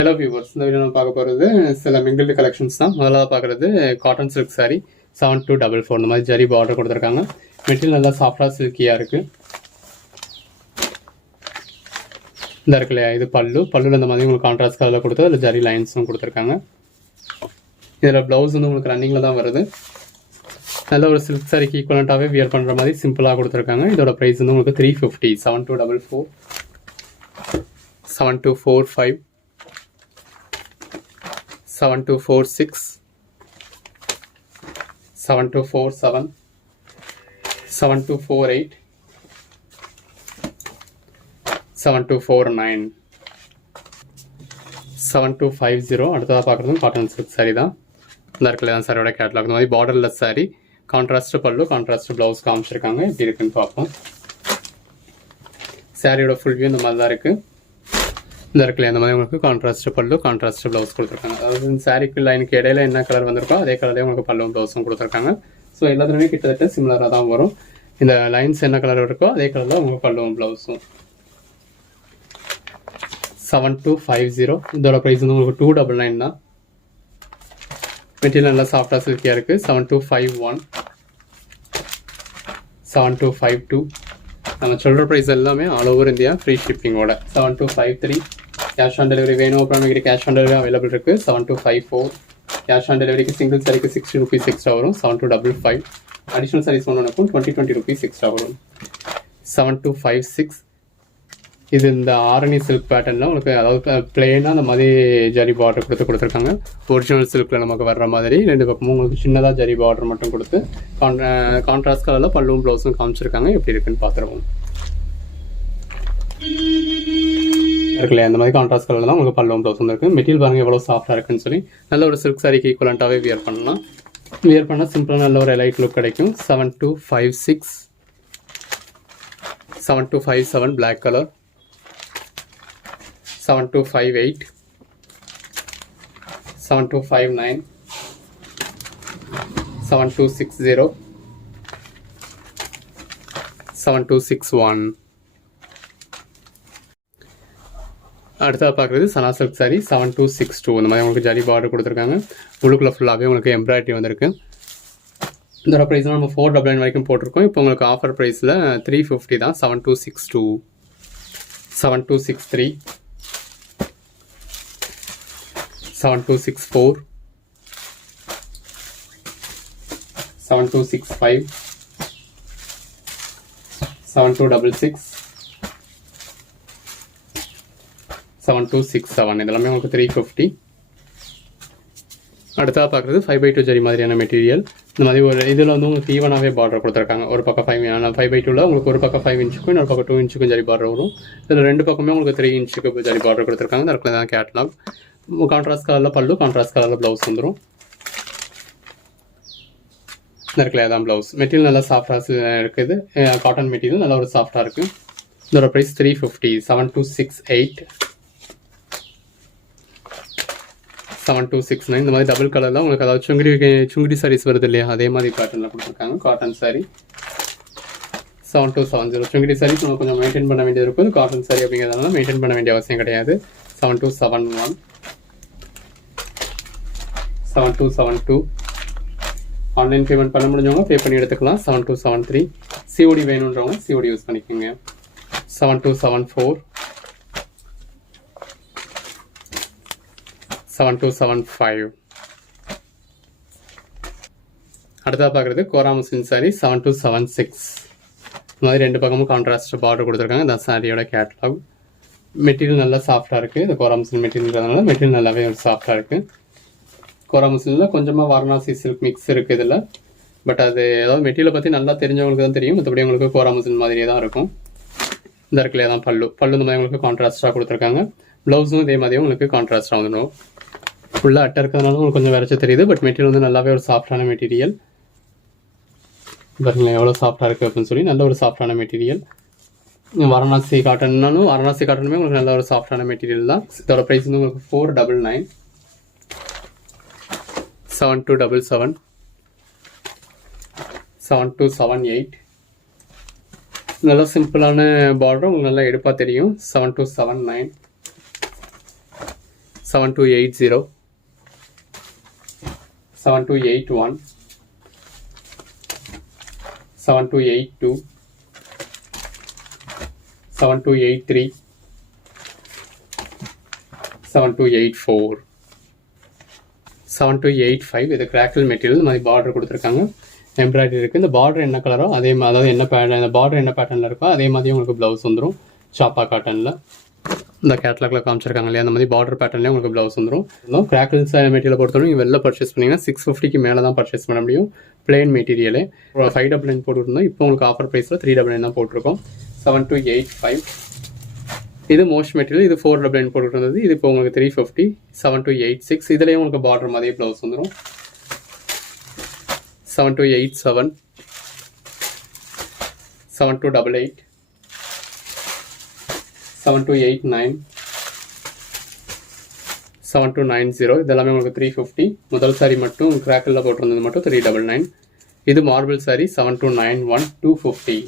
Hello viewers, இந்த video நம்ம பார்க்க போகிறது சில மிங்கிள்டு கலெக்ஷன்ஸ் தான். முதலாவது பார்க்குறது காட்டன் சில்க் சாரி 7244. இந்த மாதிரி ஜரி பார்டர் கொடுத்துருக்காங்க. மெட்டீரியல் நல்லா சாஃப்டாக சில்கியாக இருக்குது. இந்த இருக்கு இல்லையா, இது பல்லுல இந்த மாதிரி உங்களுக்கு கான்ட்ராஸ்ட் கலரில் கொடுத்து அதில் ஜரி லைன்ஸும் கொடுத்துருக்காங்க. இதில் ப்ளவுஸ் வந்து உங்களுக்கு ரன்னிங்கில் தான் வருது. நல்ல ஒரு சில்க் சாரிக்கு ஈக்குவலண்ட்டாகவே வியர் பண்ணுற மாதிரி சிம்பிளாக கொடுத்துருக்காங்க. இதோட ப்ரைஸ் வந்து உங்களுக்கு 350. 7244, 7245, 7246, 7247, 7248, 7249, 7250. அடுத்ததாக பார்க்குறதும் காட்டன் சில்க் சாரி தான். இந்த இடத்துல தான் சாரியோட கேட்லாக். இந்த மாதிரி பார்டர்லெஸ் சாரி, கான்ட்ராஸ்ட் பல்லு, கான்ட்ராஸ்ட் ப்ளவுஸ் காமிச்சிருக்காங்க. எப்படி இருக்குன்னு பார்ப்போம். சாரியோட ஃபுல் வியூ இந்த மாதிரி தான் இருக்குது. இந்த இடத்துல அந்த மாதிரி உங்களுக்கு கான்ட்ராஸ்ட் பல்லு, கான்ட்ராஸ்ட் ப்ளவுஸ் கொடுத்துருக்காங்க. அதாவது இந்த சாரிக்கு லைனுக்கு இடையில என்ன கலர் வந்திருக்கோ அதே கலர்லேயே உங்களுக்கு பல்லும் ப்ளவுஸும் கொடுத்துருக்காங்க. ஸோ எல்லாத்துலேயுமே கிட்டத்தட்ட சிமிலராக தான் வரும். இந்த லைன்ஸ் என்ன கலர் இருக்கோ அதே கலரில் உங்களுக்கு பல்லும் ப்ளவுஸும். 7250. இதோட ப்ரைஸ் வந்து உங்களுக்கு 299 தான். மெட்டீரியல் நல்லா சாஃப்டாக சில்கியாக இருக்குது. 7251, 7252. நம்ம சொல்கிற ப்ரைஸ் எல்லாமே ஆல் ஓவர் இந்தியா ஃப்ரீ ஷிப்பிங்கோட. 7253. கேஷ் ஆன் டெலிவரி வேணும் அப்படிங்கிற கேஷ் ஆன் டெலிவரி அவைலபிள் இருக்குது. 7254. கேஷ் ஆன் டெலிவரிக்கு சிங்கிள் சாரிக்கு 60 rupees எக்ஸ்ட்ரா வரும். 7255. அடிஷ்னல் சாரீஸ் ஒன்றுக்கும் 20 rupees எக்ஸ்ட்ரா வரும். 7256. இது இந்த ஆரணி சில்க் பேட்டர்னில் உங்களுக்கு, அதாவது பிளெயினாக அந்த மாதிரி ஜரி பார்டர் கொடுத்துருக்காங்க. ஒரிஜினல் சில்கில் நமக்கு வர்ற மாதிரி ரெண்டு பக்கமும் உங்களுக்கு சின்னதாக ஜரி பார்டர் மட்டும் கொடுத்து கான்ட்ராஸ்ட் கலரில் பல்லும் ப்ளவுஸும் காமிச்சிருக்காங்க. எப்படி இருக்குன்னு பார்த்துருவோம். இருக்குல்ல, அந்த மாதிரி கான்ட்ராஸ்ட் கலரில் தான் உங்களுக்கு பல்லும் ப்ளவுஸ் வந்துருக்கு. மெட்டீரியல் பாருங்கள் எவ்வளோ சாஃப்டாக இருக்குன்னு சொல்லி. நல்ல ஒரு சில்க் சாரிக்கு ஈக்குவலண்ட்டாகவே வியர் பண்ணலாம். வியர் பண்ணால் சிம்பிளாக நல்ல ஒரு லைட் லுக் கிடைக்கும். 7256, 7257 பிளாக் கலர், 7258, 7259, 7260, 7261. அடுத்ததாக பார்க்குறது சனா சில்க் சாரி 7262. இந்த மாதிரி உங்களுக்கு ஜரி பார்டர் கொடுத்துருக்காங்க. உள்ளுக்குள்ள ஃபுல்லாகவே உங்களுக்கு எம்ப்ராய்டரி வந்திருக்கு. இதோட ப்ரைஸ் நம்ம 499 வரைக்கும் போட்டிருக்கோம். இப்போ உங்களுக்கு ஆஃபர் ப்ரைஸில் 350 தான். 7262, 7263, 7264, 7265, 7266, 7267. இதெல்லாமே உங்களுக்கு 350. அடுத்ததாக பார்க்குறது 5x2 ஜரி மாதிரியான மெட்டீரியல். இந்த மாதிரி ஒரு இதில் வந்து உங்களுக்கு ஈவனாகவே பார்டர் கொடுத்துருக்காங்க. ஒரு பக்கம் 5x2ல் உங்களுக்கு ஒரு பக்கம் 5 இன்ச்சுக்கும் இன்னொரு பக்கம் 2 இன்ச்சுக்கும் ஜரி பார்டர் வரும். இதில் ரெண்டு பக்கமே உங்களுக்கு 3 இன்ச்சுக்கு ஜரி பார்டர் கொடுத்துருக்காங்க. இந்த இடத்துல தான் கேட்லாக். கான்ட்ராஸ்ட் கலரில் பல்லு, கான்ட்ராஸ்ட் கலரில் ப்ளவுஸ் வந்துடும். இந்த இடத்துல தான் ப்ளவுஸ். மெட்டீரியல் நல்லா சாஃப்டாக இருக்குது. காட்டன் மெட்டீரியல் நல்லா ஒரு சாஃப்டாக இருக்குது. இதோட ப்ரைஸ் 350. 7268, 7269. இந்த மாதிரி டபுள் கலரில் உங்களுக்கு, அதாவது சுங்குடி சாரீஸ் வருது இல்லையா, அதே மாதிரி பேட்டர்னில் கொடுத்துருக்காங்க. Cotton sorry 7270. சுங்குடி சாரீஸ் நம்ம கொஞ்சம் மெயின்டைன் பண்ண வேண்டியது இருக்கும். காட்டன் சாரி அப்படிங்கிறதுனால மெயின்டைன் பண்ண வேண்டிய அவசியம் கிடையாது. 7271, 7272. ஆன்லைன் பேமெண்ட் பண்ண முடிஞ்சவங்க பே பண்ணி எடுத்துக்கலாம். 7273. சிஓடி வேணுன்றவங்க சிஓடி யூஸ் பண்ணிக்கோங்க. 7274, 7275. அடுத்ததாக பார்க்குறது கோரா முஸ்லிம் சாரி 7276. இந்த மாதிரி ரெண்டு பக்கமும் கான்ட்ராஸ்ட் பார்டர் கொடுத்துருக்காங்க. இந்த சாரியோட கேட்லாக். மெட்டீரியல் நல்லா சாஃப்டாக இருக்குது. இந்த கோரா முஸ்லிம் மெட்டீரியல்ன்றதுனால மெட்டீரியல் நல்லாவே சாஃப்டாக இருக்குது. கோரா முஸ்லிமில் கொஞ்சமாக வாரணாசி சில்க் மிக்ஸ் இருக்குது இதில். பட் அது ஏதாவது மெட்டீரியலை பற்றி நல்லா தெரிஞ்சவங்களுக்கு தான் தெரியும். மற்றபடி உங்களுக்கு கோரா முஸ்லிம் மாதிரியே தான் இருக்கும். இந்த இடத்துல தான் பல்லு இந்த மாதிரி உங்களுக்கு கான்ட்ராஸ்டாக கொடுத்துருக்காங்க. ப்ளவுஸும் இதே மாதிரியும் உங்களுக்கு கான்ட்ராஸ்டாக வந்துடும். ஃபுல்லாக அட்டை இருக்கிறதுனால உங்களுக்கு கொஞ்சம் வரைச்சி தெரியுது. பட் மெட்டீரியல் வந்து நல்லாவே ஒரு சாஃப்டான மெட்டீரியல். பாருங்களேன் எவ்வளோ சாஃப்டாக இருக்குது அப்படின்னு சொல்லி. நல்ல ஒரு சாஃப்டான மெட்டீரியல். வாரணாசி காட்டன்னாலும் வாரணாசி காட்டனுமே உங்களுக்கு நல்ல ஒரு சாஃப்டான மெட்டீரியல் தான். இதோட ப்ரைஸ் வந்து உங்களுக்கு 499, 7277, 7278. நல்லா சிம்பிளான பார்டர் உங்களுக்கு நல்லா எடுப்பாக தெரியும். 7279, 7280, 7281, 7282, 7283, 7284, 7285. இது கிராக்கிள் மெட்டீரியல். இந்த மாதிரி பார்டர் கொடுத்துருக்காங்க, எம்ப்ராய்டரி இருக்குது. இந்த பார்டர் என்ன கலரோ அதே மாதிரி, அதாவது என்ன பேட்டர்ன், இந்த பார்டர் என்ன பேட்டர்னில் இருக்கோ அதே மாதிரி உங்களுக்கு ப்ளவுஸ் வந்துடும். சாப்பா காட்டனில் இந்த கேட்லாக்ல காமிச்சிருக்காங்க இல்லையா, அந்த மாதிரி பார்டர் பேட்டர்லேயே உங்களுக்கு ப்ளவுஸ் வந்துடும். கிராக்கிள் மெட்டீரியல் பொறுத்தவரை நீங்கள் வெளில பர்ச்சேஸ் பண்ணிங்கன்னா 650க்கு மேலே தான் பர்ச்சேஸ் பண்ண முடியும். பிளெயின் மெட்டீரியலே 599 போட்டுருந்தோம். இப்போ உங்களுக்கு ஆஃபர் ப்ரைஸில் 399 தான் போட்டிருக்கோம். 7285. இது மோஸ்ட் மெட்டீரியல். இது 499 போட்டுருந்தது. இது இப்போ உங்களுக்கு 350. 7286. இதுலேயும் உங்களுக்கு பார்டர் மாதிரியே ப்ளவுஸ் வந்துடும். 7287, 7288, 7289, 7290. இதெல்லாமே உங்களுக்கு 350. முதல் சாரி மட்டும் கிராக்கிளில் போட்டிருந்தது மட்டும் 399. இது மார்பிள் சாரி 7291, 250.